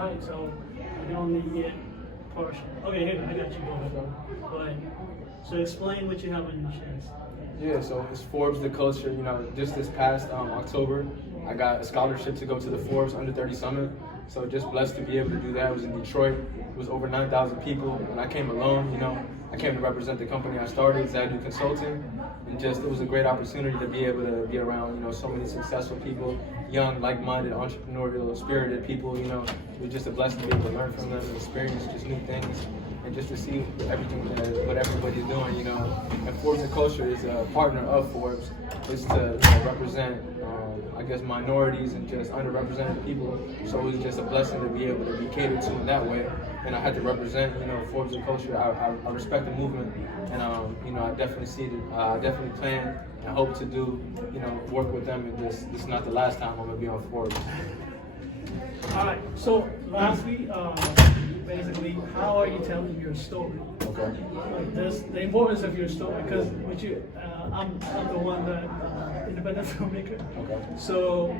tight, so I can only get partial. Okay, here, I got you both. Go ahead. So explain what you have on your chest. Yeah, so it's Forbes the Culture. Just this past October, I got a scholarship to go to the Forbes Under 30 Summit. So just blessed to be able to do that. It was in Detroit. It was over 9,000 people, and I came alone. I came to represent the company I started, Zadu Consulting, and just it was a great opportunity to be able to be around, so many successful people, young, like-minded, entrepreneurial, spirited people. It was just a blessing to be able to learn from them and experience just new things, and just to see everything what everybody's doing. And Forbes the Culture is a partner of Forbes, is to represent, minorities and just underrepresented people. So it was just a blessing to be able to be catered to in that way. And I had to represent, Forbes the Culture. I respect the movement, and I definitely see it. I definitely plan and hope to do, work with them. And this is not the last time I'm gonna be on Forbes. All right. So lastly, basically, how are you telling your story? Okay. Like this, the importance of your story, because with you, I'm the one that independent filmmaker. Okay. So,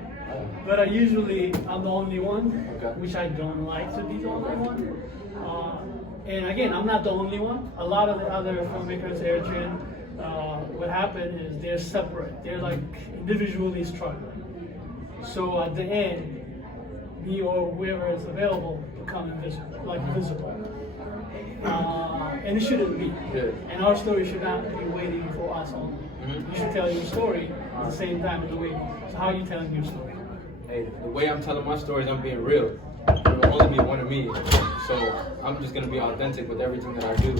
but I'm the only one, Okay. which I don't like to be the only one. And again, I'm not the only one. A lot of the other filmmakers, Adrian, what happened is they're separate. They're like individually struggling. So at the end, me or whoever is available become visible. And it shouldn't be. Yeah. And our story should not be waiting for us only. Mm-hmm. You should tell your story at the same time in the way. So how are you telling your story? Hey, the way I'm telling my story is I'm being real. There will only be one of me. So I'm just gonna be authentic with everything that I do.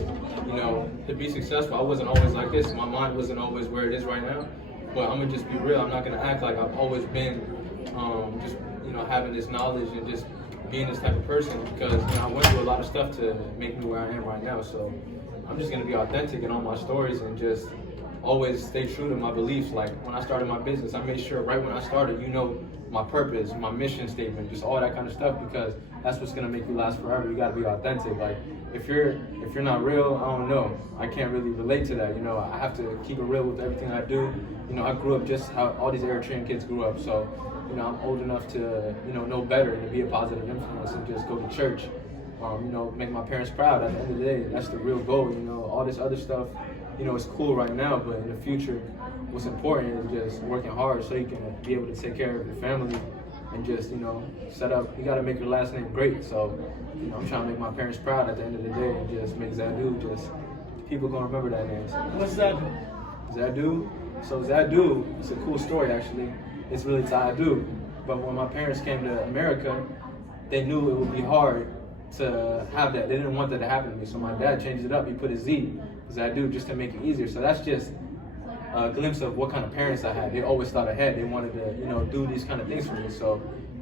To be successful, I wasn't always like this. My mind wasn't always where it is right now. But I'm gonna just be real. I'm not gonna act like I've always been just having this knowledge and just being this type of person, because I went through a lot of stuff to make me where I am right now. So I'm just gonna be authentic in all my stories and just always stay true to my beliefs. Like when I started my business, I made sure right when I started, my purpose, my mission statement, just all that kind of stuff, because that's what's gonna make you last forever. You gotta be authentic. Like if you're not real, I don't know. I can't really relate to that. I have to keep it real with everything I do. I grew up just how all these Eritrean kids grew up. So I'm old enough to know better and to be a positive influence and just go to church. Make my parents proud. At the end of the day, that's the real goal. All this other stuff, it's cool right now, but in the future, what's important is just working hard so you can be able to take care of your family and just, set up. You got to make your last name great. So, I'm trying to make my parents proud at the end of the day and just make Zadu people gonna remember that name. What's Zadu? Zadu. So Zadu, it's a cool story actually. It's really Zadu. But when my parents came to America, they knew it would be hard to have that. They didn't want that to happen to me. So my dad changed it up. He put a Z, Zadu, just to make it easier. So that's just a glimpse of what kind of parents I had. They always thought ahead. They wanted to, do these kind of things for me. So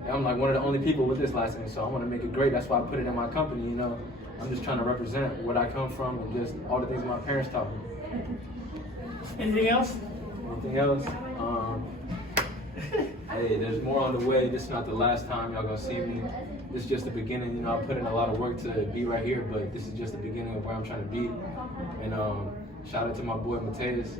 I'm like one of the only people with this last name. So I want to make it great. That's why I put it in my company. I'm just trying to represent what I come from and just all the things my parents taught me. Anything else? Anything else? Hey, there's more on the way. This is not the last time y'all gonna see me. This is just the beginning. I put in a lot of work to be right here, but this is just the beginning of where I'm trying to be. And shout out to my boy Mateus.